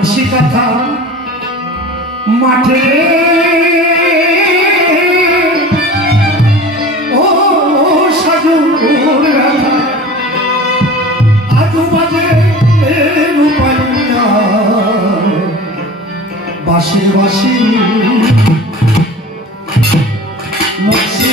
বলছি কথা মাঠে ও সাজু আজু বাজে রূপাইয়া বাসি বাসি মরছি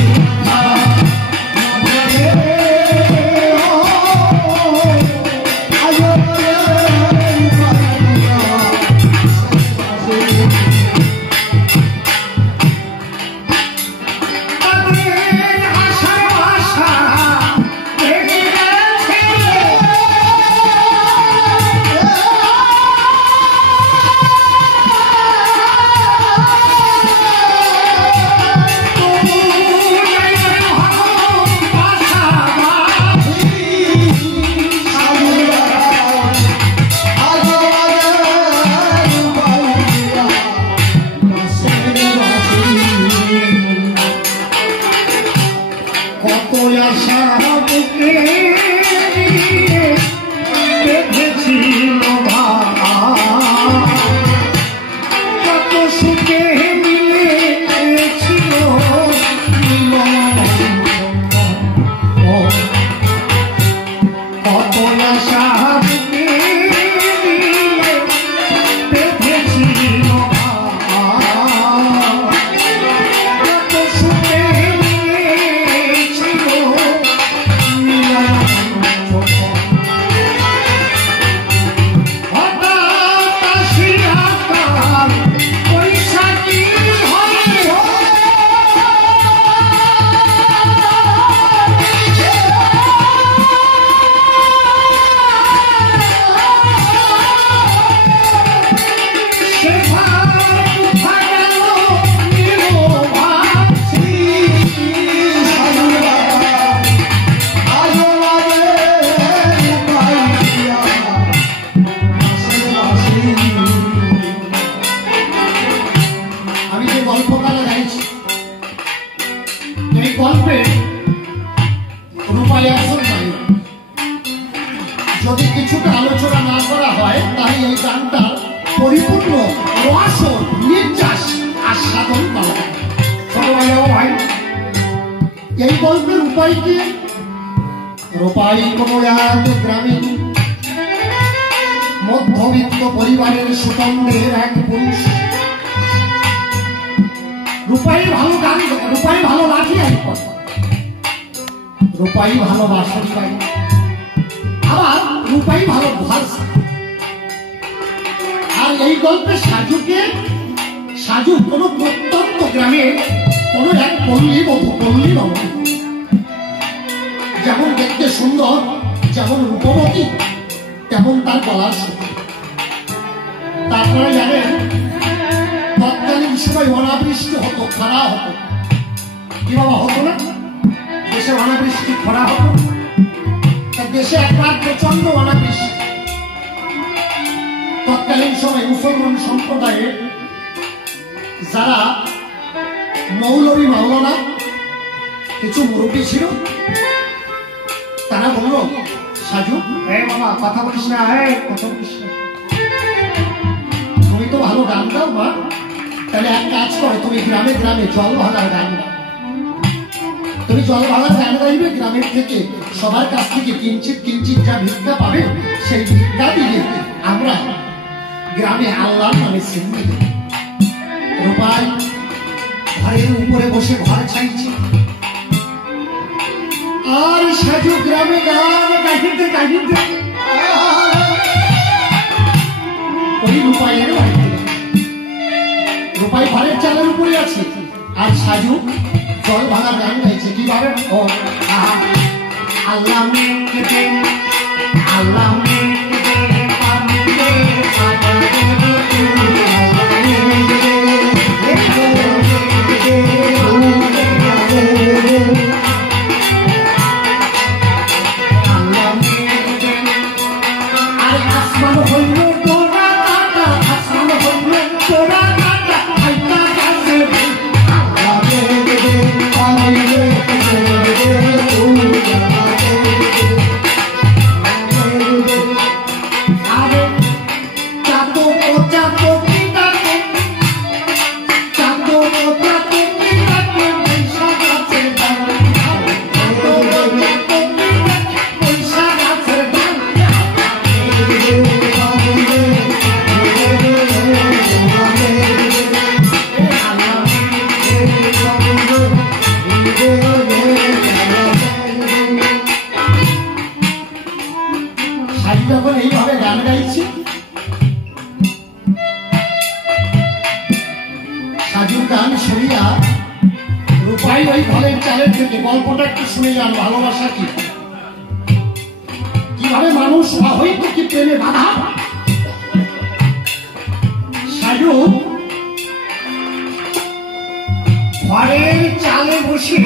মধ্যবিত্ত পরিবারের সুতন্দ্রের এক পুরুষ রূপাই ভালো গান, রূপাই ভালো লাঠি, রূপাই ভালো বাঁশরি গাই, আবার রূপাই ভালো ভাষা। আর এই গল্পে সাজু কোন প্রত্যন্ত গ্রামে কোন এক পল্লী বধূ, পল্লী নয়, যেমন দেখতে সুন্দর, যেমন রূপবতী, তেমন তার গলার সুর। তারপরে জানেন তৎকালীন সময় অনাবৃষ্টি হতো, খরা হতো। কি বাবা হতো না? দেশে অনাবৃষ্টি, খরা হতো। দেশে একবার প্রচন্ড অনাবৃষ্টি। তৎকালীন সময় মুসলমান সম্প্রদায়ের যারা মৌলভী মাওলানা কিছু মুরব্বী ছিল, তারা বলল, সাজু বাবা কথা বলিস না, কথা বলিস না, তুমি তো ভালো গান দাও মা, তাহলে এক কাজ করো, তুমি গ্রামে গ্রামে জল ভাঙার গান দাও। তুমি জল ভাঙার গান গাইবে, গ্রামের থেকে সবার কাছ থেকে কিঞ্চিত কিঞ্চিত যা ভিক্ষা পাবে, সেই ভিক্ষা দিয়ে আমরা গ্রামে আল্লাহর নামে সিন্ধি। রূপাই ঘরের উপরে বসে ঘর ছাইছে, আর সাজু গ্রামে গান গাইতে গাইতে ওই রূপাইয়ের বাড়িতে। রূপাই ঘরের চালের উপরে আছে, আর সাজু জল ভাঙা গান গাইছে। কিভাবে? ও আল্লাহ মেঘে আল্লাহ যখন এইভাবে গান গাইছি, সাজুর গান শুনিয়া রূপাই ওই ফলের চালের থেকে গল্পটা একটু শুনে যান। ভালোবাসা কি, কিভাবে মানুষ অহৈত কি প্রেমে বাধা। সাজু ঘরের চালে বসে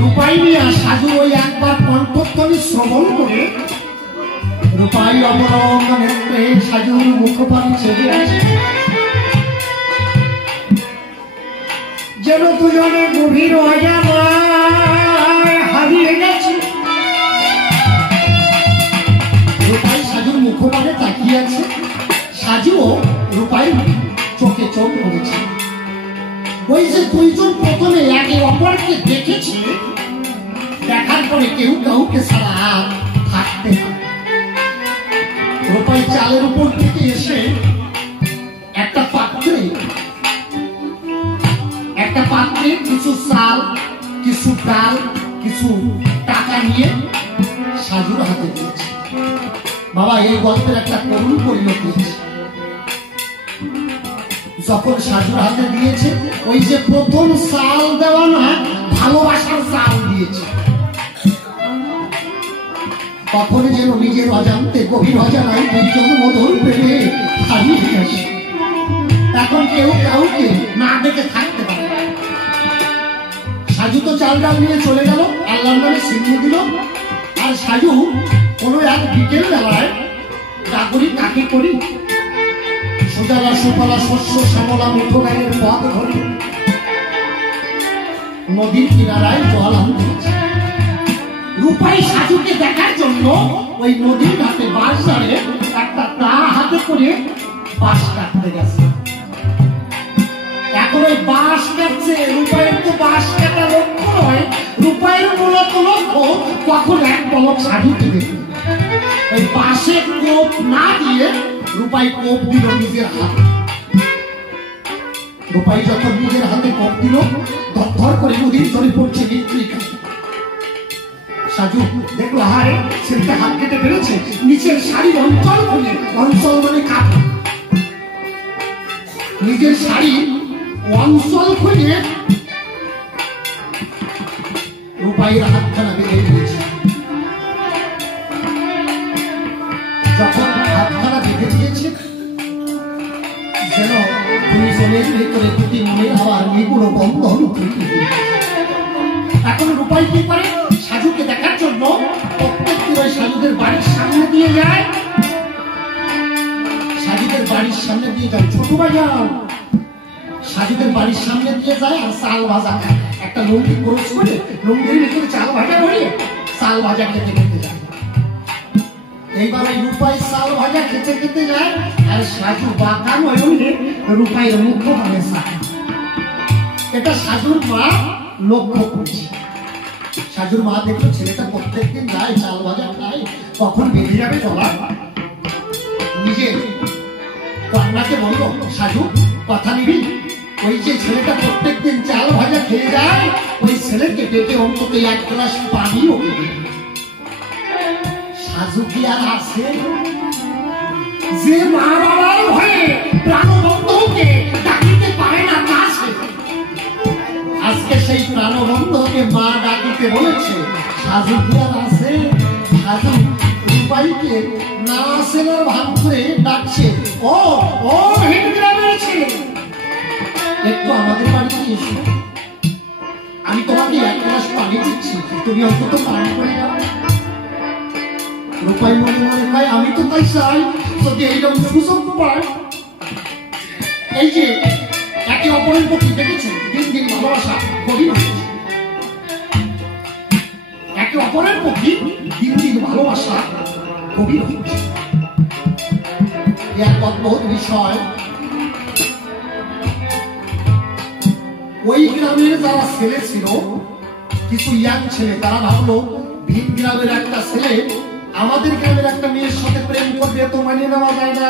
রূপাই মিয়া সাজু ওই একবার কণ্ঠধ্বনি শ্রবণ করে রূপাই অবরঙ্গ নেত্রে সাজুর মুখপানে ছেড়ে আছে, যেন দুজনে গভীর অজানায় হারিয়ে গেছে। রূপাই সাজুর মুখপানে তাকিয়ে আছে, সাজুও রূপাই চোখে চোখ পড়েছে। ওই যে দুইজন প্রথমে একে অপরকে দেখেছে, দেখার পরে কেউ কাউকে ছাড়া থাকতে না। রূপাই চালের উপর থেকে এসে একটা পাত্রে কিছু চাল, কিছু ডাল, কিছু টাকা নিয়ে সাজুর হাতে দিয়েছে। বাবা, এই গল্পের একটা করুণ পরিণতি হয়েছে। যখন সাজুর হাতে দিয়েছে, ওই যে প্রথম চাল দেওয়া না, ভালোবাসার চাল দিয়েছে। তখন যেন নিজের অজান্তে গভীর অজানায় দুইজন মধুর প্রেমে হারিয়ে গেছে। এখন কেউ কাউকে না দেখে থাকতে পারে। সাজু তো চাল ডাল নিয়ে চলে গেল, আল্লাহর নামে ছিনিয়ে দিল। আর সাজু কোনো এক বিকেল বেলায় ডাকরি কাকে করি সুজলা সুফলা শস্য শ্যামলা মুঠো গায়ের পথ ধরে নদীর কিনারায় জল আনতে গেছে। রূপাই সাজুকে দেখার জন্য ওই নদীর ঘাটে বাঁশ ধরে একটা তা হাতে করে বাঁশ কাটতে গেছে। এখন ওই বাঁশ কাটছে, রূপাইয়ের তো বাঁশ কাটা লক্ষ্য নয়, রূপাইয়ের মূলত লক্ষ্য কখন এক পলক সাজুকে দেখবে। ওই বাঁশে কোপ না দিয়ে রূপাই কোপ দিল নিজের হাতে। রূপাই যখন নিজের হাতে কোপ দিল, ধর করে নদীর জলে পড়ছে মৃত্তিকা। সাজু দেখলো, হায়, ছেলেটা হাত কেটে ফেলেছে। নিচের শাড়ি অঞ্চল খুলে, অঞ্চল মানে কাপড়, নিজের শাড়ি অঞ্চল খুলে রূপাইয়ের হাতখানা বেঁধে দিয়েছে। যখন হাতখানা বেঁধে দিয়েছে, যেন দুইজনের ভেতরে দুটি মনের আবার নিগুড় বন্ধন তৈরি হয়েছে। এখন রূপাই কি করে, সাজুকে দেখার জন্য প্রত্যেকটি ওই সাজুদের বাড়ির সামনে দিয়ে যায়। সাজুদের বাড়ির সামনে দিয়ে যায়, ছোট বাজার সাজুদের বাড়ির সামনে দিয়ে যায়। আর চাল ভাজা খায়, একটা লুঙ্গি খরচ করে লুঙ্গির ভিতরে চাল ভাজা ভরিয়ে চাল ভাজা খেতে খেতে যায়। এইবার ওই রূপাই চাল ভাজা খেতে খেতে যায়, আর সাজু বাঁকা নয়নে রূপাইয়ের মুখ মানে চায়। এটা সাজুর মা লক্ষ্য করছে। সাজুর মা দেখলো ছেলেটা প্রত্যেকদিন যায়, চাল ভাজা খায়, কখন বেরিয়ে যাবে বলা। নিজের কন্যাকে বললো, সাজু কথা নিবি, ওই যে ছেলেটা প্রত্যেকদিন চাল ভাজা খেয়ে যায়, ওই ছেলেকে ডেকে অন্তত এক গ্লাস পানি ওকে দিবি। সাজু কি আর আছে, যে মা বাবার ভয়ে প্রাণবন্ধকে ডাকিতে পারে না তা সে আজকে সেই প্রাণবন্ধকে মা ডাকিতে বলেছে। সাজু কি আর আছে? সাজু রূপাইকে না আসেনার ভাব করে ডাকছে, ও ও হেঁটে গ্রামের ছেলে, একটু আমাদের বাড়িতে এসো, আমি তোমাকে এক গ্লাস পানি দিচ্ছি, তুমি অন্তত পানি করে যাও। রূপাই মনে মনে ভাই, আমি তো তাই চাই যদি এইরকম সুযোগ পায়। এই যে একে অপরের প্রতি দেখেছেন দিন দিন ভালোবাসা গভীর হচ্ছে, একে অপরের প্রতি দিন দিন ভালোবাসা গভীর হচ্ছে। এক অদ্ভুত বিষয়, ওই গ্রামের যারা ছেলে ছিল, কিছু ইয়াং ছেলে, তারা ভাবলো ভিন গ্রামের একটা ছেলে আমাদের গ্রামের একটা মেয়ের সাথে প্রেম করবে, তো মানিয়ে নেওয়া যায় না।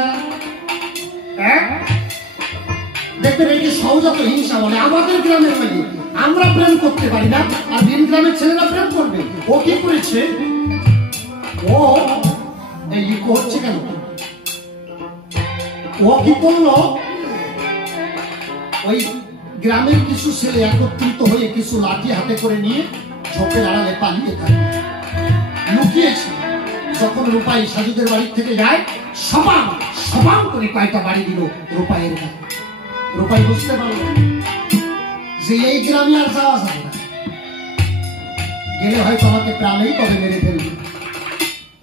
দেখবেন এই যে সহজাত হিংসা বলে, আমাদের গ্রামের মেয়ে আমরা প্রেম করতে পারি না, আর ভিন গ্রামের ছেলেরা প্রেম করবে। ও কি করেছে, ও এই হচ্ছে কেন, ও কি করলো, ওই গ্রামের কিছু ছেলে একত্রিত হয়ে কিছু লাঠি হাতে করে নিয়ে ঝোপের আড়ালে পালিয়ে থাকে, লুকিয়েছে। যখন রূপাই সাজুদের বাড়ি থেকে যায়, সবাং সবাং করে কয়েকটা বাড়ি দিল রূপাইয়ের গায়ে। রূপাই বুঝতে পারল যে এই গ্রামে আর যাওয়া যাবে না, গেলে হয়তো আমাকে প্রাণেই তবে মেরে ফেলবে।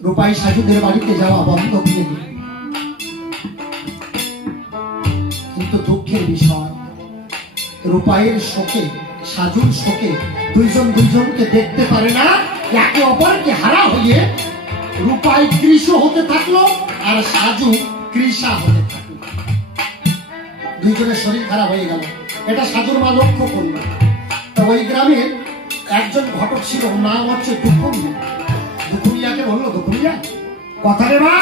রূপাই সাজুদের বাড়িতে যাওয়া বন্ধ করে দিল। কিন্তু দুঃখের বিষয়, রূপাইয়ের শোকে, সাজুর শোকে দুইজন দুইজনকে দেখতে পারে না, একে অপরকে হারা হয়ে রূপাই কৃষ হতে থাকলো আর সাজু কৃষা হতে থাকলো। দুইজনের শরীর খারাপ হয়ে গেল, এটা সাজুর মা লক্ষ্য করলো। তো ওই গ্রামে একজন ঘটক ছিল, নাম হচ্ছে দুঃখমিয়া। দুঃখমিয়াকে বললো, দুঃখমিয়া কথা রে মা,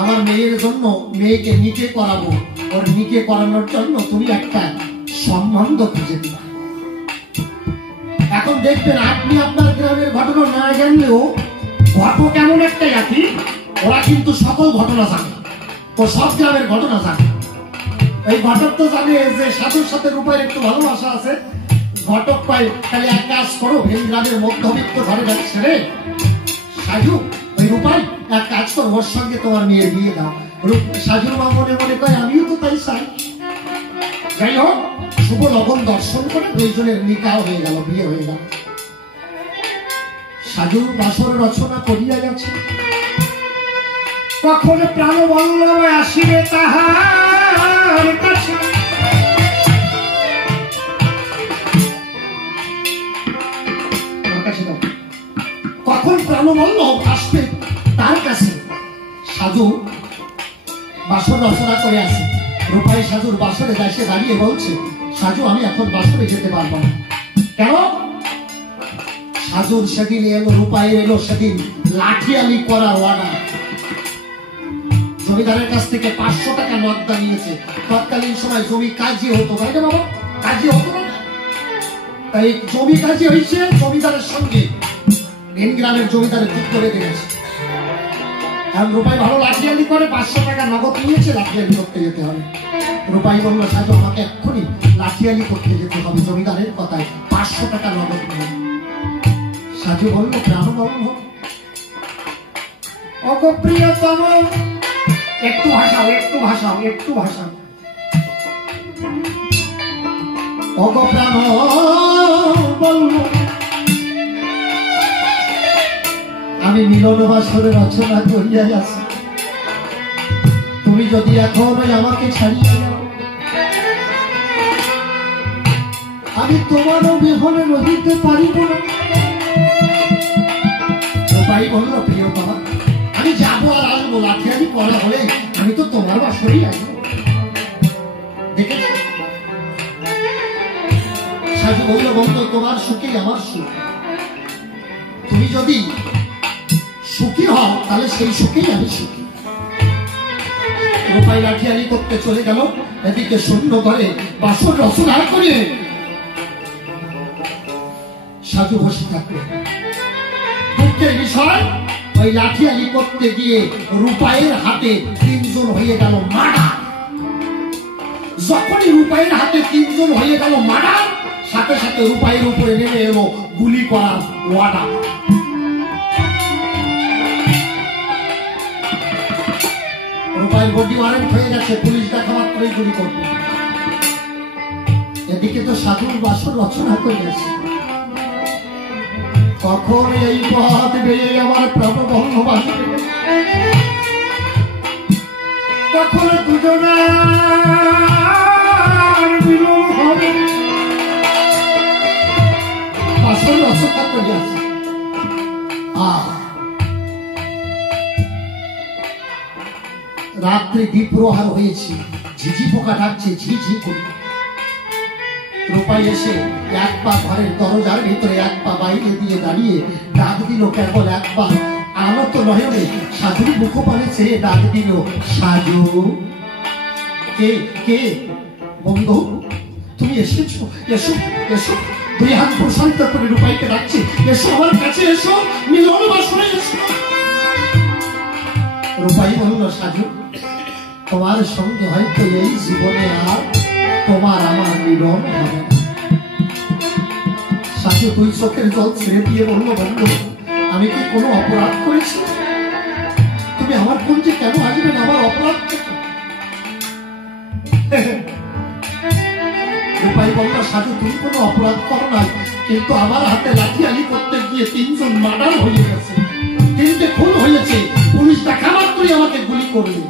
আমার মেয়ের জন্য, মেয়েকে নিকে করাবো, ওর নিকে করানোর জন্য তুমি একটা সম্বন্ধ খুঁজে দিবা। এখন দেখবেন আপনি আপনার গ্রামের ঘটনা না জানলেও ঘটক এমন একটা জাতি, ওরা কিন্তু সকল ঘটনা জানে, ও সব গ্রামের ঘটনা জানে। এই ঘটক তো জানে যে সাধুর সাথে রূপাইয়ের একটু ভালোবাসা আছে। ঘটক পাই, তাহলে এক কাজ করো, ভিন গ্রামের মধ্যবিত্ত ঘরে যাচ্ছে রে সাজু, ওই রূপাই এক কাজ করো, ওর সঙ্গে তোমার মেয়ের বিয়ে দাও। সাজুর মা মনে মনে কয় আমিও তো তাই চাই। যাই হোক, শুভ লগন দর্শন করে দুইজনের নিকাহ হয়ে গেল, বিয়ে হয়ে গেল। সাজু বাসর রচনা করিয়া গেছে, কখন প্রাণ বল্লভ আসিবে তাহার কাছে, কখন প্রাণ বল্লভ আসবে তার কাছে। সাজু বাসর রচনা করে আসে, রূপাই সাজুর বাসরে দেশে দাঁড়িয়ে বলছে, সাজু আমি এখন বাসরে যেতে পারবো না। কেন? সাজুর সেদিন এলো, রূপাইয়ের এলো সেদিন লাঠিয়ালি করার অর্ডার। জমিদারের কাছ থেকে 500 টাকা নগদা নিয়েছে। তৎকালীন সময় জমি কাজী হতো, তাই না বাবা? কাজী হতো না, তাই জমি কাজী হয়েছে। জমিদারের সঙ্গে ভিন গ্রামের জমিদারের যুদ্ধ বেঁধে গেছে। কারণ রূপাই ভালো লাঠিয়ালি করে, 500 টাকা নগদ নিয়েছে, লাঠিয়ালি করতে যেতে হবে। রূপাই বলল, সাজু আমাকে এক্ষুনি লাঠিয়ালি করতে যেতে হবে, জমিদারের কথায় 500 টাকা নগদ নিয়ে। সাজু বলল, প্রাণ বল্লভ অগপ্রিয়তম, একটু ভাষাও, একটু ভাষাও, একটু ভাষাও, অগপ্রাণ বল্লভ আমি মিলন বাসরে রচনা করিয়া আছি, তুমি যদি এখন আমাকে ছাড়িয়ে যাও, আমি তোমারও বিহনে রহিতে পারিব না। ভাই বলল, প্রিয়তমা আমি যাবো আর আসবো, লাঠিয়ালি করা হলে আমি তো তোমার বাসরেই আসবো। দেখেছি সাজু বলল, বন্ধু তোমার সুখেই আমার সুখ, তুমি যদি সুখী হও তাহলে সেই সুখেই আমি সুখী। রূপাই লাঠিয়ালি করতে চলে গেল, এদিকে শূন্য করে বাসর রচনা করে সাজু বসে থাকবে। দুঃখের বিষয়, ওই লাঠিয়ালি করতে গিয়ে রূপাইয়ের হাতে 3 জন হয়ে গেল মার্ডার। যখনই রূপাইয়ের হাতে 3 জন হয়ে গেল মার্ডার, সাথে সাথে রূপাইয়ের উপরে নেমে এলো গুলি করার ওয়ার্ডার। রূপাইয়ের বডি ওয়ারেন্ট হয়ে গেছে, পুলিশ দেখা মাত্রই গুলি করবে। এদিকে তো সাধুর বাসর রচনা করে গেছে, কখন এই পথ বেয়ে আমার প্রাণ বল্লভ আসবে, কখন দুজনার মিলন হবে। বাসর রচনা করে গেছে। রাত্রে দ্বীপ্রহার হয়েছে, ঝিঝি পোকা ডাকছে ঝিঝি করে। রূপাই এসে এক পা ঘরের দরজার ভিতরে, এক পা বাইরে দিয়ে দাঁড়িয়ে ডাক দিল কেবল একবার, আনত নয়নে সাজুর মুখপানে চেয়ে ডাক দিল, সাজু। কে কে? বন্ধু তুমি এসেছো, এসো এসো। দুই হাত প্রশান্ত করে রূপাইকে ডাকছে, এসো আমার কাছে এসো, মিলন বাসনে এসো। রূপাই বলল, সাজু তোমার সঙ্গে হয়তো এই জীবনে আর তোমার আমার মিলন হবে না। সাজু দুই চোখের জল ছেড়ে দিয়ে বলল, বন্ধু আমি কি কোনো অপরাধ করেছি? তুমি আমার কুঞ্জে কেন আসবে না? আমার অপরাধ রূপাই বলল, সাজু তুমি কোনো অপরাধ করো নাই, কিন্তু আমার হাতে লাঠিয়ালি করতে গিয়ে 3 জন মার্ডার হয়ে গেছে, 3টে খুন হয়েছে, পুলিশ দেখা মাত্রই আমাকে গুলি করবে।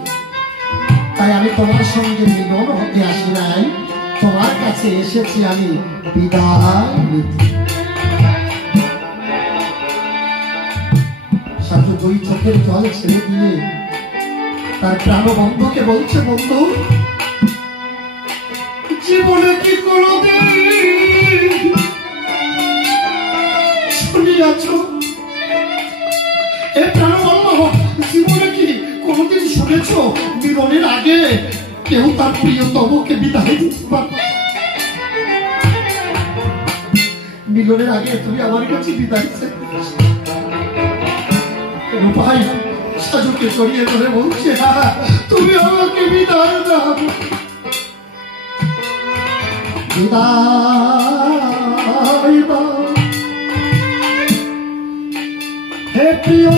তাই আমি তোমার সঙ্গে মিলন হতে আসি নাই, তোমার কাছে এসেছি আমি বিদায় নিতে। সাজু দুই চোখের জল ছেড়ে দিয়ে তার প্রাণবন্ধুকে বলছে, বন্ধু জীবনে কি কোনোদিন শুনিয়াছ? এ প্রাণবন্ধু জীবনে কি কোনোদিন শুনেছ মিলনের আগে কেউ তার প্রিয়তমকে বিদায় দিতে পারে? মিলনের আগে তুমি আমার কাছে বিদায় চেয়েছো। রূপাই সাজুকে জড়িয়ে ধরে বলছে, তুমি আমাকে বিদায় দাও, বিদায় দাও হে প্রিয়,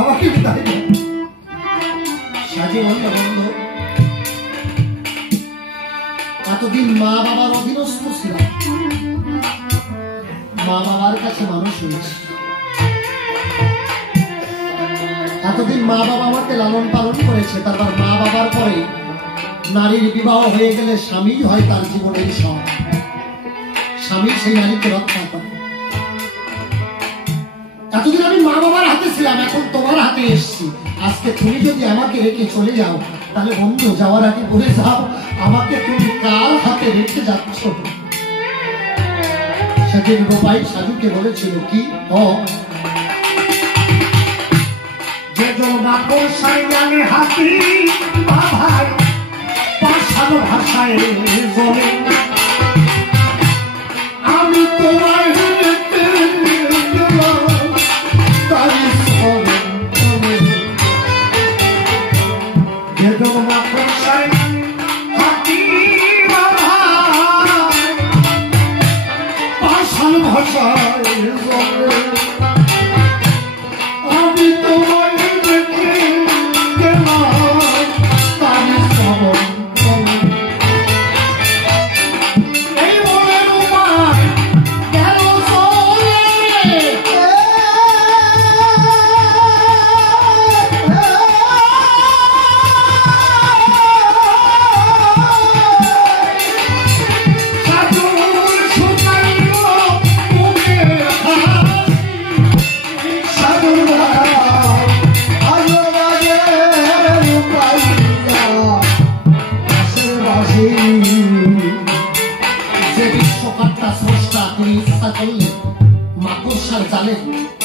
আমাকে বিদায় দাও। সাজু বলল, বন্ধু এতদিন মা বাবার অধীনস্থ ছিলাম, মা বাবার কাছে মানুষ হয়েছে, এতদিন মা বাবা আমাকে লালন পালন করেছে। তারপর মা বাবার পরে নারীর বিবাহ হয়ে গেলে স্বামী হয় তার জীবনের সব, স্বামী সেই নারীকে রক্ষা করে। এতদিন আমি মা বাবার হাতে ছিলাম, এখন তোমার হাতে এসছি। আজকে তুমি যদি আমাকে রেখে চলে যাও, তাহলে বন্ধু যাওয়ার আগে বলে যাও আমাকে তুমি কার হাতে রেখে যাচ্ছ? সেদিন রূপাই সাজুকে বলেছিল কি, হাতি ভাষায় বলে আমি তোমায়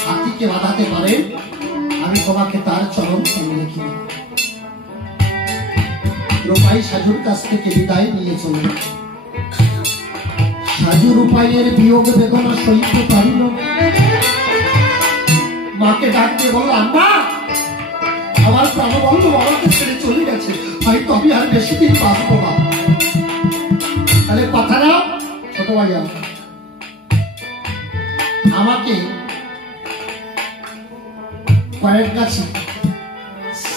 হাতিকে বাঁধাতে পারে, আমি তোমাকে তার চরণ তলে রেখে। রূপাই সাজুর কাছ থেকে বিদায় নিয়ে চলে। সাজু রূপাইয়ের বিয়োগ বেদনা সইতে পারিল, মাকে ডাকতে বলল, আম্মা আমার প্রাণবন্ধু আমাকে ছেড়ে চলে গেছে, হয়তো আমি আর বেশি দিন বাঁচবো না। তাহলে কথা না ছোট ভাইয়া, আমাকে কয়েক গাছি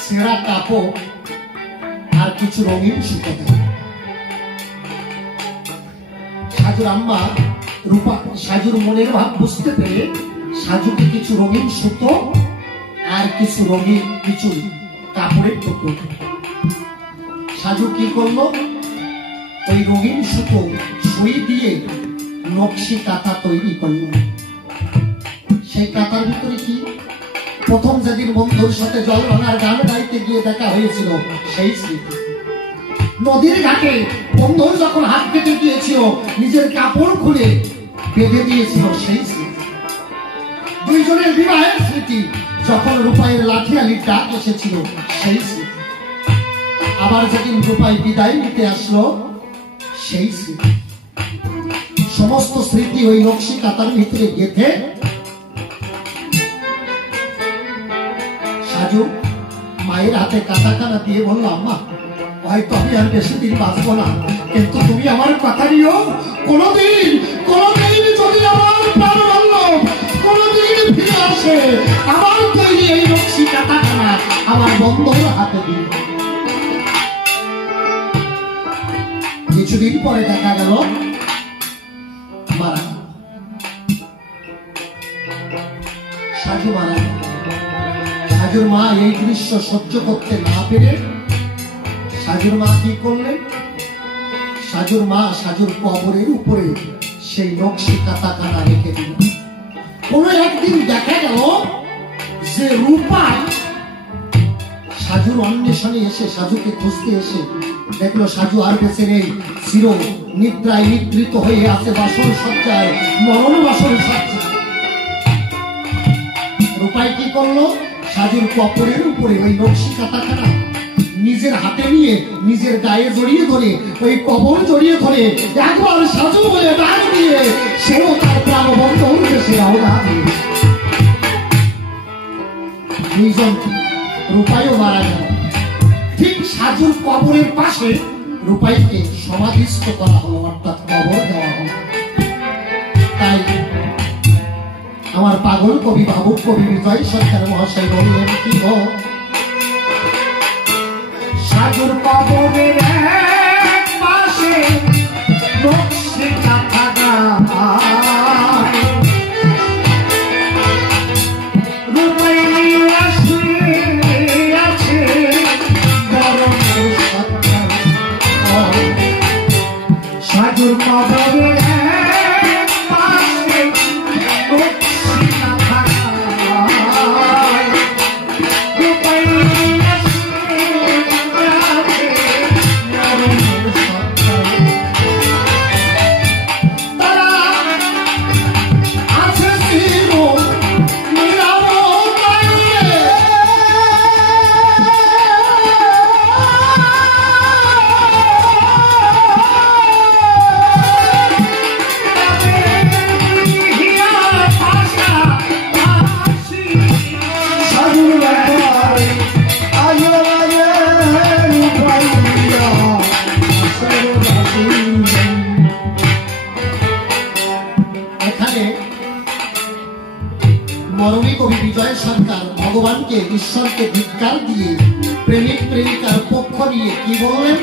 সেরা কাপড় আর কিছু রঙিন সুতো দেয়। সাজুর আম্মা রূপা সাজুর মনের ভাব বুঝতে পেরে সাজুকে কিছু রঙিন সুতো আর কিছু রঙিন কিছু কাপড়ের টুকরো। সাজু কি করলো, ওই রঙিন সুতো সুই দিয়ে নকশি কাঁথা তৈরি করলো। সেই কাতার ভিতরে কি প্রথম যেদিন বন্ধুর সাথে জল ভাঙার গান গাইতে গিয়ে দেখা হয়েছিল সেই স্মৃতি। নদীর ঘাটে বন্ধুর যখন হাত কেটে গিয়েছিল নিজের কাপড় খুলে বেঁধে দিয়েছিল সেই স্মৃতি। দুইজনের বিবাহের স্মৃতি, যখন রূপাইয়ের লাঠিয়ালির ডাক এসেছিল সেই স্মৃতি। আবার যেদিন রূপাই বিদায় নিতে আসলো সেই স্মৃতি। সমস্ত স্মৃতি ওই নকশি কাতার ভিতরে গেঁথে সাজু মায়ের হাতে কাটাখানা দিয়ে বললো, আম্মা হয়তো আমি আর বেশি দিন বাঁচবো না, কিন্তু তুমি আমার কথা নিও, কোনদিন যদি আমার প্রাণ বল্লভ কোনদিন ফিরে আসে আমার তৈরি এই নকশি কাটাখানা আমার বন্ধুর হাতে দিও। কিছুদিন পরে দেখা গেল মারা, সাজু মারা। সাজুর মা এই দৃশ্য সহ্য করতে না পেরে সাজুর মা কি করলেন, সাজুর মা সাজুর কবরের উপরে সেই নকশি কাটাখানা রেখে দিল। কোন একদিন দেখা গেল যে রূপাই সাজুর অন্বেষণে এসে সাজুকে খুঁজতে এসে দেখলো সাজু আর বেঁচে নেই, চির নিদ্রায় নিদ্রিত হয়ে আছে বাসর সজ্জায়, মরণ বাসর সজ্জায়। রূপাই কি করলো, সাজুর কবরের উপরে ওই নকশি কাটাখানা নিজের হাতে নিয়ে নিজের গায়ে জড়িয়ে ধরে ওই কবর জড়িয়ে ধরে একবার সাজু বলে ডাক দিয়ে সেও তার প্রাণবন্ত উঠেছে রওনা দিয়ে। দুইজন রূপাইও মারা গেল। ঠিক সাজুর কবরের পাশে রূপাইকে সমাধিস্থ করা হলো, অর্থাৎ কবর দেওয়া হলো। তাই আমার পাগল কবি ভাবুক কবি বিজয় সরকার মহাশয় বললেন কি গো, সাজুর কবরের পাশে নকশি কাটাখানা রূপাই শুয়ে আছে মরণ সজ্জায়। সাজুর কবরের পাশে নকশি কাটাখানা রূপাই মরমী কবি বিজয় সরকার ভগবানকে ঈশ্বরকে ধিক্কার দিয়ে প্রেমিক প্রেমিকার পক্ষ নিয়ে কি বললেন,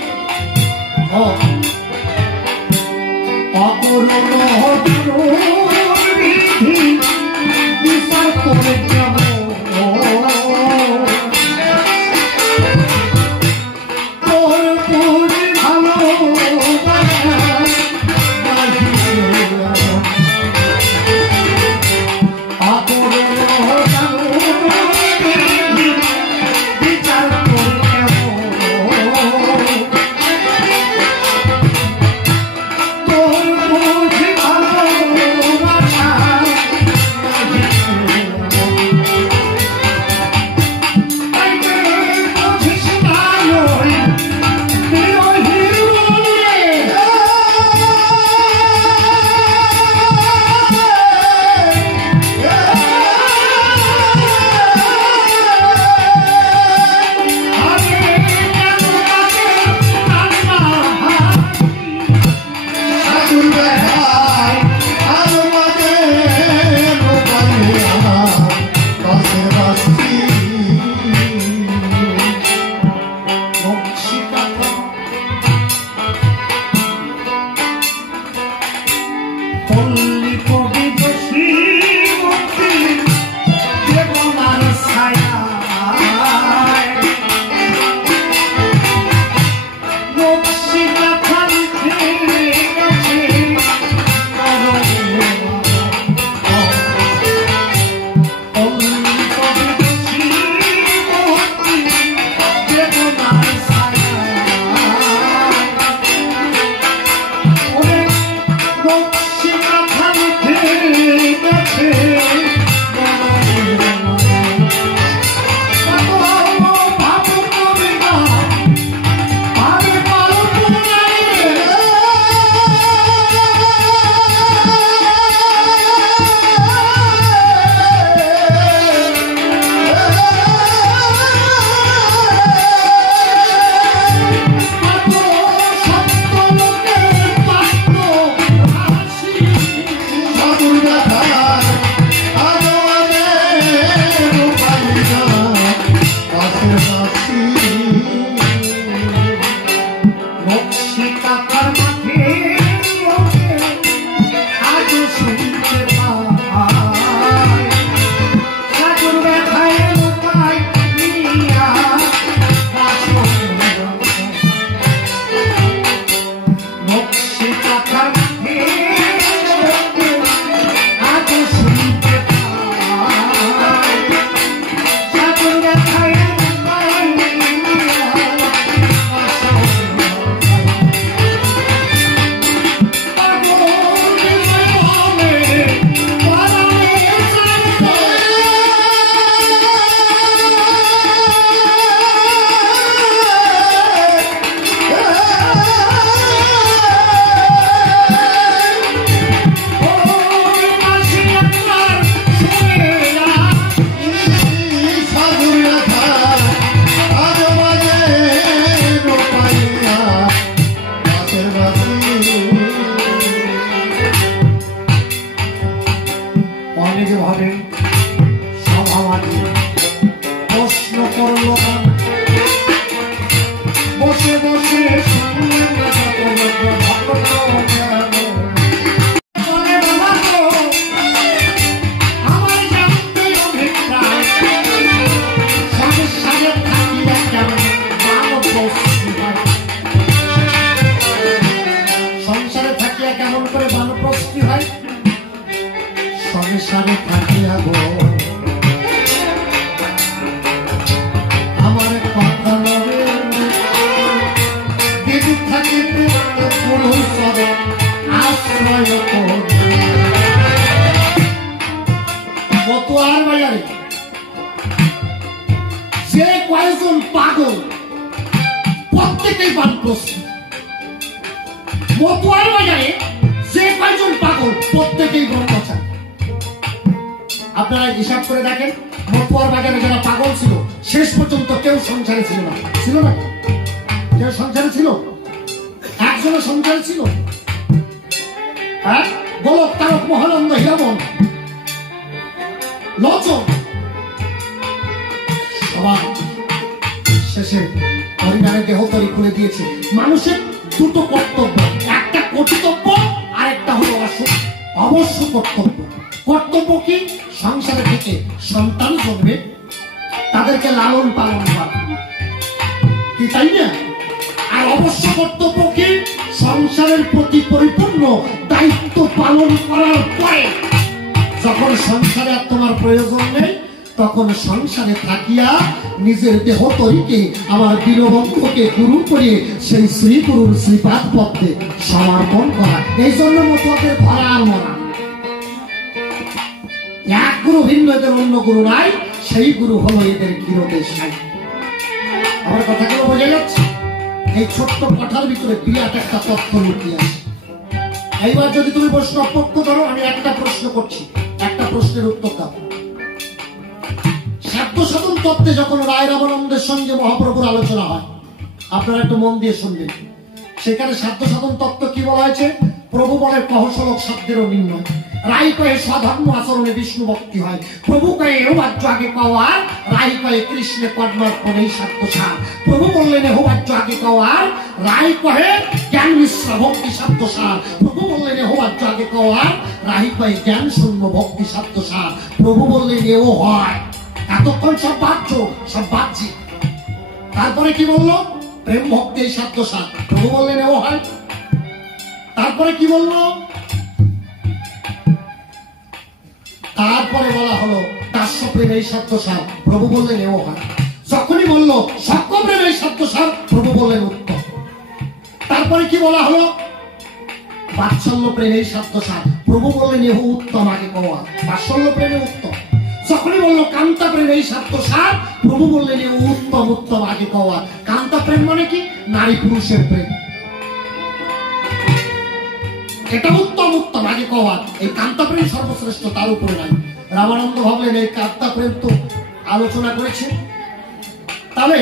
সংসারে থাকিয়া গো আমার কথা নবে দিদি থাকিতে পুরুষ আশ্রয় মতুয়ার বাজারে যে কয়েকজন পাগল প্রত্যেকেই বানপ্রস্তুত। মতুয়ার বাজারে যে কয়েকজন পাগল প্রত্যেকেই ব্রহ্মচারী। আপনারা হিসাব করে দেখেন, মতুয়ার বাজারে যারা পাগল ছিল শেষ পর্যন্ত কেউ সংসারে ছিল না। ছিল না কেউ সংসারে ছিল? একজনের সংসারে ছিল? হ্যাঁ, গোলক তারক মহানন্দ হীরামন লোচন সবাই শেষে হরিনামে দেহ তরি খুলে দিয়েছে। মানুষের দুটো কর্তব্য, একটা কর্তব্য আর একটা হলো অবশ্য কর্তব্য। কর্তব্য কি? সংসারে থেকে সন্তান জন্মে তাদেরকে লালন পালন করা, কি তাই না? আর অবশ্য কর্তব্য কি? সংসারের প্রতি পরিপূর্ণ দায়িত্ব পালন করার পরে যখন সংসারে আর তোমার প্রয়োজন নেই তখন সংসারে থাকিয়া নিজের দেহ তরিকে আমার দীনবন্ধুকে গুরু করে সেই শ্রী গুরুর শ্রীপাদ পথে সমর্পণ করা। এই জন্য মতুয়াদের ভরা আর মরা। এক গুরু ভিন্ন, এদের অন্য গুরু নাই, সেই গুরু হলো এদের ক্ষীরদেশাই। আমার কথাগুলো বোঝা যাচ্ছে? এই ছোট্ট কথার ভিতরে বিরাট একটা তত্ত্ব লুকিয়ে আছে। এইবার যদি তুমি বৈষ্ণব পক্ষ ধরো, আমি একটা প্রশ্ন করছি, একটা প্রশ্নের উত্তর দাও। সাধ্য সাধন তত্ত্বে যখন রায় রামানন্দের সঙ্গে মহাপ্রভুর আলোচনা হয়, আপনারা একটু মন দিয়ে শুনবেন। সেখানে সাধ্য সাধন তত্ত্ব কি বলা হয়েছে? প্রভু বলে কহসলক শব্দেরও নির্ণয়, রাই কয়ে স্বধর্ম আচরণে বিষ্ণু ভক্তি হয়, প্রভু কয়ে এহবাজ্য আগে পাওয়ার, রাই কয়ে কৃষ্ণে কর্মার্পণেই সাধ্য সার। প্রভু বললেন এহবাজ্য আগে পাওয়ার, রাই কহে জ্ঞান মিশ্র ভক্তি সাধ্য সার। প্রভু বললেন এহবাজ্য আগে পাওয়ার, রাই কয়ে জ্ঞান শূন্য ভক্তি সাধ্য সার। প্রভু বললেন এও হয়। এতক্ষণ সব বাহ্য, সব বাহ্যিক। তারপরে কি বললো? প্রেম ভক্তি এই সাধ্য সার। প্রভু বললেন এও হয়। তারপরে কি বললো? তারপরে বলা হলো দাস্য প্রেম এই সাধ্য সার। প্রভু বললেন এও হয়। যখনই বললো সক্ষ প্রেম এই সাধ্য সার, প্রভু বললেন উত্তম। তারপরে কি বলা হলো? বাৎসল্য প্রেম এই সাধ্য সার। প্রভু বললেন এহ উত্তম আগে কওয়া, বাৎসল্য প্রেমে উত্তম। যখনই বললো কান্তা প্রেম এই সার, প্রভু বললেন এ উত্তম উত্তম আগে কওয়া। কান্তা প্রেম মানে কি? নারী পুরুষের প্রেম, এটা উত্তম উত্তম আগে কওয়া। এই কান্তা প্রেম সর্বশ্রেষ্ঠ, তার উপরে নাই। রামানন্দ ভাবলেন এই কান্তা প্রেম তো আলোচনা করেছে, তবে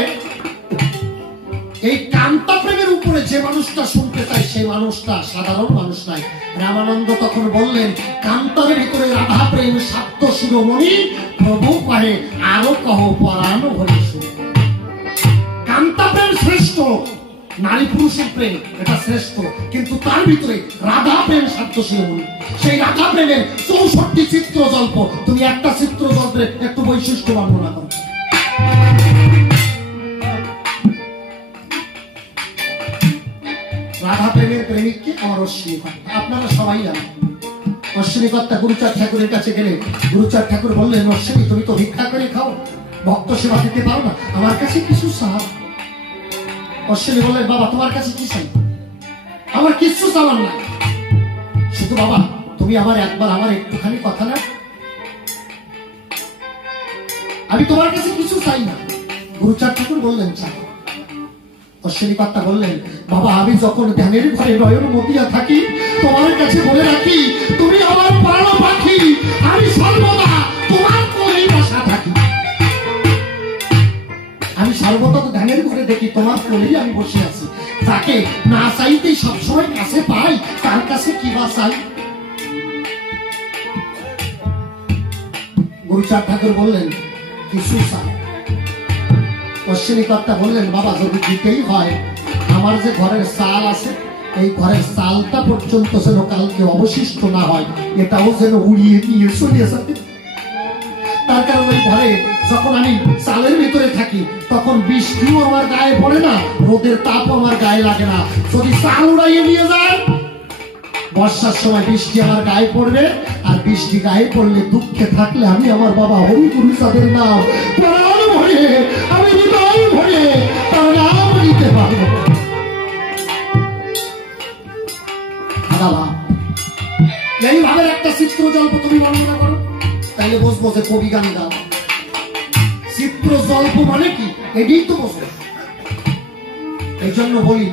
এই কান্তা প্রেমের উপরে যে মানুষটা শুনতে চায় সেই মানুষটা সাধারণ মানুষ নাই। রামানন্দ তখন বললেন কান্তার ভিতরে রাধা প্রেম সাপ্ত শিরোমণি, প্রভু কহে আরো কহ পরাণ ভরে। কান্তা প্রেম শ্রেষ্ঠ, নারী পুরুষের প্রেম এটা শ্রেষ্ঠ, কিন্তু তার ভিতরে রাধা প্রেম সাপ্ত শিরোমণি। সেই রাধা প্রেমের 64 চিত্র জল্প। তুমি একটা চিত্র জল্পের একটু বৈশিষ্ট্য বর্ণনা করো। রাধা প্রেমের প্রেমিককে আমার অশ্বিনীকর্তা, আপনারা সবাই জানেন। অশ্বিনীকর্তা গুরুচাঁদ ঠাকুরের কাছে গেলে গুরুচাঁদ ঠাকুর বললেন অশ্বিনী তুমি তো ভিক্ষা করে খাও, ভক্ত সেবা দিতে পারো না, আমার কাছে কিছু চাও। অশ্বিনী বললেন বাবা তোমার কাছে কি চাই? আমার কিছু চাওয়ার নাই, শুধু বাবা তুমি আমার একবার আমার একটুখানি কথা না, আমি তোমার কাছে কিছু চাই না। গুরুচাঁদ ঠাকুর বললেন চাই। অশ্বিনীকর্তা বললেন বাবা আমি যখন ধ্যানের ঘরে নয়ন মতিয়া থাকি তোমার কাছে বলে রাখি তুমি আমার প্রাণ পাখি, আমি সর্বদা তোমার কোলেই বসা থাকি। আমি সর্বদা ধ্যানের ঘরে দেখি তোমার কোলেই আমি বসে আছি, তাকে না চাইতেই সবসময় কাছে পাই, তার কাছে কি বা চাই? গুরুচাঁদ ঠাকুর বললেন কিছু চাই। অশ্বিনীকর্তা বললেন বাবা যদি দিতেই হয় আমার যে ঘরের চাল আছে এই ঘরের চালটা পর্যন্ত যেন কালকে অবশিষ্ট না হয়, এটাও যেন উড়িয়ে নিয়ে চলে যাবে। তার কারণ ওই ঘরে যখন আমি চালের ভিতরে থাকি তখন বৃষ্টিও আমার গায়ে পড়ে না, রোদের তাপও আমার গায়ে লাগে না। যদি চাল উড়াইয়ে নিয়ে যায় বর্ষার সময় বৃষ্টি আমার গায়ে পড়বে, আর বৃষ্টি গায়ে পড়লে দুঃখে থাকলে আমি আমার বাবা হরি গুরুচাঁদের নাম প্রাণ ভরে আমি হৃদয় ভরে তার নাম নিতে পারবো। এইভাবে একটা চিত্র জল্প তুমি বর্ণনা করো, তাইলে বসবো যে কবি গান গাও। চিত্র জল্প মানে কি এটাই তো বসবো। এই জন্য বলি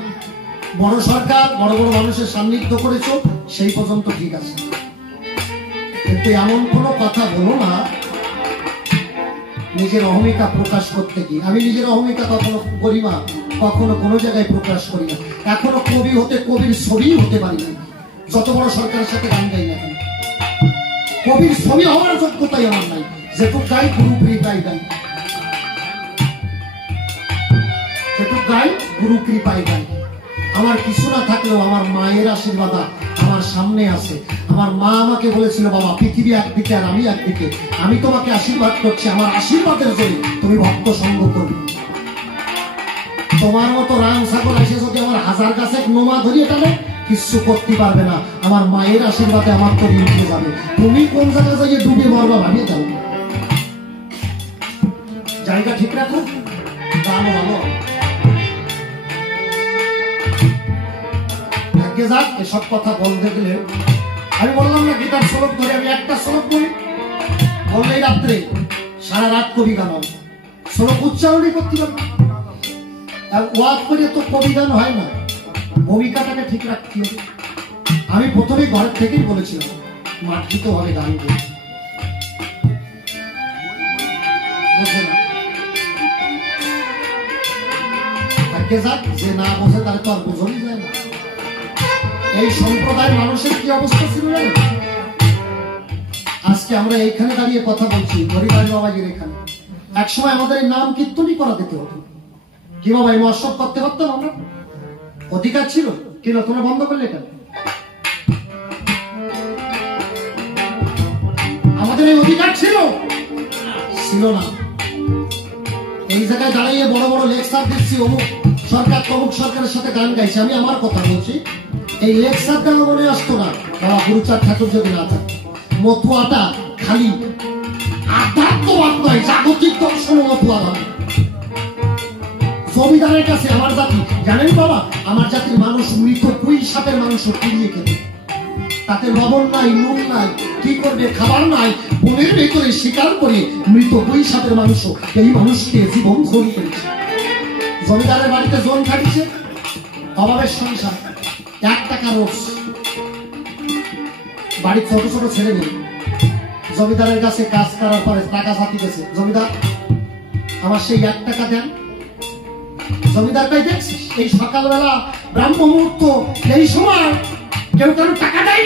বড় সরকার বড় বড় মানুষের সান্নিধ্য করেছো সেই পর্যন্ত ঠিক আছে, কিন্তু এমন কোনো কথা বলো না নিজের অহমিকা প্রকাশ করতে গিয়ে। আমি নিজের অহমিকা কখনো গরিমা কখনো কোনো জায়গায় প্রকাশ করি না, এখনো কবি হতে কবির ছবি হতে পারি না, যত বড় সরকারের সাথে গান গাই না কেন কবির ছবি হওয়ার যোগ্যতাই আমার নাই। যেটুক গাই গুরু কৃপায় গাই, যেটুক গাই গুরু কৃপায় গাই। আমার কিছু না থাকলেও আমার মায়ের আশীর্বাদ আমার সামনে আছে। আমার মা আমাকে বলেছিল বাবা পৃথিবী একদিকে আর আমি একদিকে, আমি তোমাকে আশীর্বাদ করছি, আমার আশীর্বাদের জন্য তুমি ভক্ত সঙ্গ করবে। তোমার মতো রাম সাগর এসে যদি আমার 1000 গাছে নোমা ধরিয়ে টানে কিছু করতে পারবে না, আমার মায়ের আশীর্বাদে আমার তো উঠে যাবে। তুমি কোন জায়গায় যাইয়ে ডুবে মরবা ভাবিয়ে দাও, জায়গা ঠিক রাখো, গানও ভালো যাক। এসব কথা বলতে গেলে আমি বললাম না গীতার শ্লোক ধরে আমি একটা শ্লোক বলি, বললেই রাত্রে সারা রাত কবি গান হবে, শ্লোক উচ্চারণই করতে পারবে। ওয়াক করে তো কবি গান হয় না, ভূমিকাটাকে ঠিক রাখতে হবে। আমি প্রথমে ঘরের থেকেই বলেছিলাম মার্জিত ভাবে গান করি, বোঝে না যাক, যে না বোঝে তাহলে তো আর বোঝাই যায় না। এই সম্প্রদায়ের মানুষের কি অবস্থা ছিল জানেন? আজকে আমরা এইখানে দাঁড়িয়ে কথা বলছি হরিবাড়ি বাবাজির এখানে, একসময় আমাদের নাম কীর্তনই করা দিতে হতো। কি বাবা এই মহোৎসব করতে পারতাম আমরা? অধিকার ছিল, কেন তোমরা বন্ধ করলে কেন? আমাদের এই অধিকার ছিল ছিল না। এই জায়গায় দাঁড়িয়ে বড় বড় লেকচার দিচ্ছি, অমুক সরকার তমুক সরকারের সাথে গান গাইছে, আমি আমার কথা বলছি। এই লেকচার দেওয়া মনে আসতো না বাবা গুরুচাঁদ ঠাকুর যদি না থাকে। মতুয়াটা খালি আধ্যাত্মবাদ নয়, জাগতিক দর্শন মতুয়া ভাবে। জমিদারের কাছে আমার জাতি জানেন বাবা, আমার জাতির মানুষ মৃত পুঁই সাপের মাংস পুড়িয়ে খেত। তাতে লবণ নাই, নুন নাই, কি করবে, খাবার নাই, বনের ভেতরে শিকার করে মৃত বৈশাখের মাংস এই মানুষকে জীবন ধন করেছে। জমিদারের বাড়িতে জন খাটিছে, অভাবের সংসার, 1 টাকা রোজ। বাড়ির ছোট ছোট ছেলে মেয়ে জমিদারের কাছে কাজ করার পরে টাকা সাথী গেছে, জমিদার আমার সেই 1 টাকা দেন। জমিদারটাই দেখছিস এই সকালবেলা ব্রাহ্ম মুহূর্ত এই সময় কেউ কারো টাকা দেয়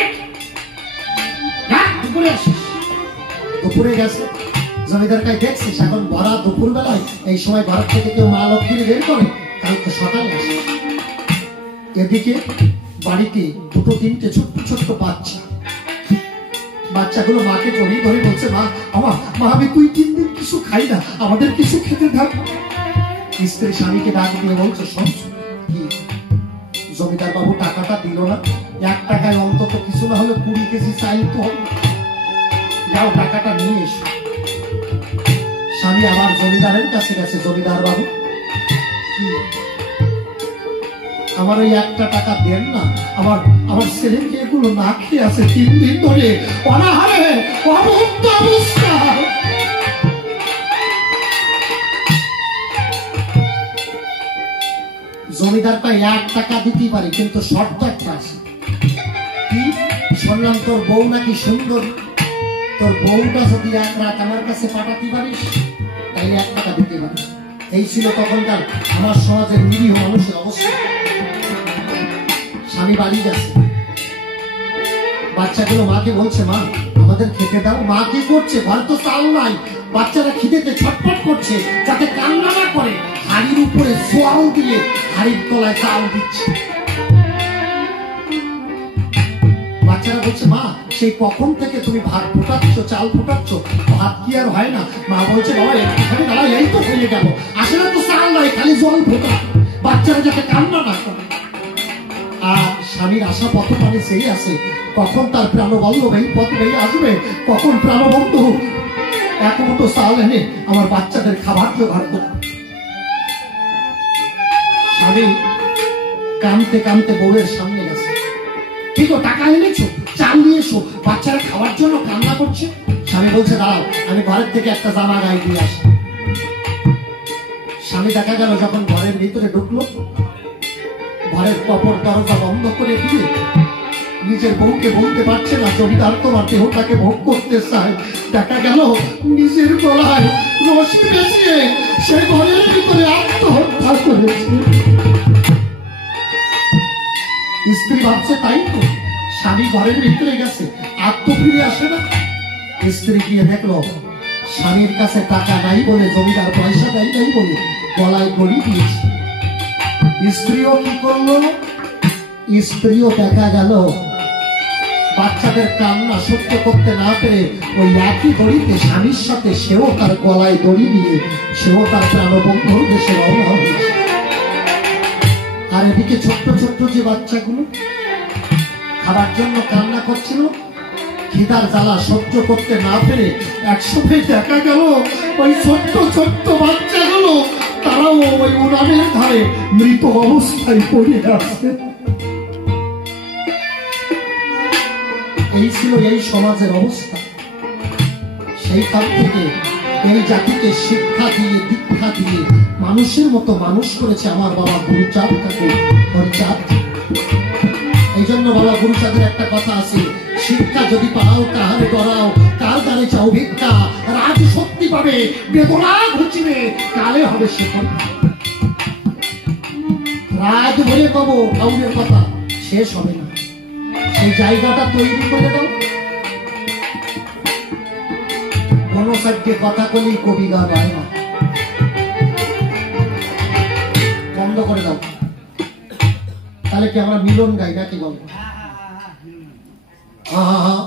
না, দুপুরে আসিস। দুপুরে গেছে, জমিদারটাই দেখছিস এখন ভরা দুপুর বেলায় এই সময় ঘর থেকে কেউ মা লক্ষ্মী বের করে, কালকে সকালে আসে। এদিকে বাড়িতে 2-3টে ছোট্ট ছোট্ট বাচ্চা, বাচ্চাগুলো মাকে জড়িয়ে ধরে বলছে, মা মা আমি 2-3 দিন কিছু খাই না, আমাদের কিছু খেতে থাক। স্ত্রী স্বামীকে ডাক দিয়ে বলছে, শোন, জমিদার বাবু টাকাটা দিল না, 1 টাকায় অন্তত কিছু না হলে 20 কেজি চাল তো হবে, যাও টাকাটা নিয়ে এসো। স্বামী আবার জমিদারের কাছে গেছে, জমিদার বাবু আমার ওই 1 টাকা দেন না, আমার ছেলেকে এগুলো না খেয়ে আছে 3 দিন ধরে, অনাহারে অবস্থা অবস্থা। জমিদারটা 1 টাকা দিতেই পারে, কিন্তু শর্ত একটা আছে। কি শুনলাম তোর বউ নাকি সুন্দর, তোর বউটা যদি 1 রাত আমার কাছে পাঠাতে পারিস তাইলে 1 টাকা দিতে পারিস। এই ছিল তখনকার আমার সমাজের নিরীহ মানুষের অবস্থা। স্বামী বাড়ি গেছে, বাচ্চাগুলো মাকে বলছে, মা আমাদের খেতে দাও। মা কি করছে, ঘর তো চাল নাই, বাচ্চারা খিদেতে ছটফট করছে, যাতে কান্না না করে হাড়ির উপরে জল দিয়ে হাড়ির তলায় চাল দিচ্ছে। বাচ্চারা বলছে, মা সেই কখন থেকে তুমি ভাত ফুটাচ্ছ, চাল ফুটাচ্ছ, ভাত কি আর হয় না? মা বলছে, বাবা এখানে দাঁড়া, এই তো হয়ে গেল, আসলে তো চাল নাই, খালি জল ফোটা, বাচ্চারা যাতে কান্না না করে। আর স্বামীর আশা পথ মানে সেই আছে, কখন তার প্রাণবল্লভ এই পথ বেরিয়ে আসবে, কখন প্রাণবন্ধু 1 মুঠো চাল এনে আমার বাচ্চাদের খাবার জোগাড় করবে। স্বামী কাঁদতে কাঁদতে বউয়ের সামনে গেছে, ঠিক ও টাকা এনেছো, চাল নিয়ে এসো, বাচ্চারা খাওয়ার জন্য কান্না করছে। স্বামী বলছে, দাঁড়াও আমি ঘরের থেকে একটা জামা গায়ে দিয়ে আসি। স্বামী দেখা গেল যখন ঘরের ভিতরে ঢুকলো, ঘরের কপর দরজা বন্ধ করে দিয়ে নিজের বউকে বলতে পারছে না, জমিদার তোমার দেহটাকে ভোগ করতে চায়। দেখা গেল নিজের গলায় রশি পেঁচিয়ে সে ঘরের ভিতরে আত্মহত্যা করেছে। স্ত্রী ভাবছে তাই তো, স্বামী ঘরের ভিতরে গেছে, আর তো ফিরে আসে না। স্ত্রী গিয়ে দেখলো স্বামীর কাছে টাকা নাই বলে, জমিদার পয়সা দেয় নাই বলে গলায় দড়ি দিয়েছে। স্ত্রীও কি করলো, স্ত্রীও দেখা গেল বাচ্চাদের কান্না সহ্য করতে না পেরে ওই একই দড়িতে স্বামীর সাথে সেও তার গলায় দড়ি দিয়ে সেও তার প্রাণবন্ধুর দেশে রওনা হয়েছে। আর এদিকে ছোট্ট ছোট্ট যে বাচ্চাগুলো খাবার জন্য কান্না করছিল, খিদার জ্বালা সহ্য করতে না পেরে একসময় দেখা গেল ওই ছোট্ট ছোট্ট বাচ্চাগুলো তারাও ওই উনানের ধারে মৃত অবস্থায় পড়ে আছে। এই ছিল এই সমাজের অবস্থা। সেইখান থেকে এই জাতিকে শিক্ষা দিয়ে দীক্ষা দিয়ে মানুষের মতো মানুষ করেছে আমার বাবা গুরুচাঁদ ঠাকুর হরিচাঁদ। এই জন্য বাবা গুরুচাঁদের একটা কথা আছে, শিক্ষা যদি পাও কাহারে ডরাও, কার দ্বারে চাও ভিক্ষা, রাজ শক্তি পাবে বেদনা ঘুচিবে, কালে হবে সে রাজ বলে পাবো কাউরের কথা শেষ হবে না। সেই জায়গাটা তৈরি করে দাও। কোন সাইডে কথা বলেই কবি গান হয় না, বন্ধ করে দাও। তাহলে কি আমরা মিলন গাই নাকি বলো? হ্যাঁ হ্যাঁ হ্যাঁ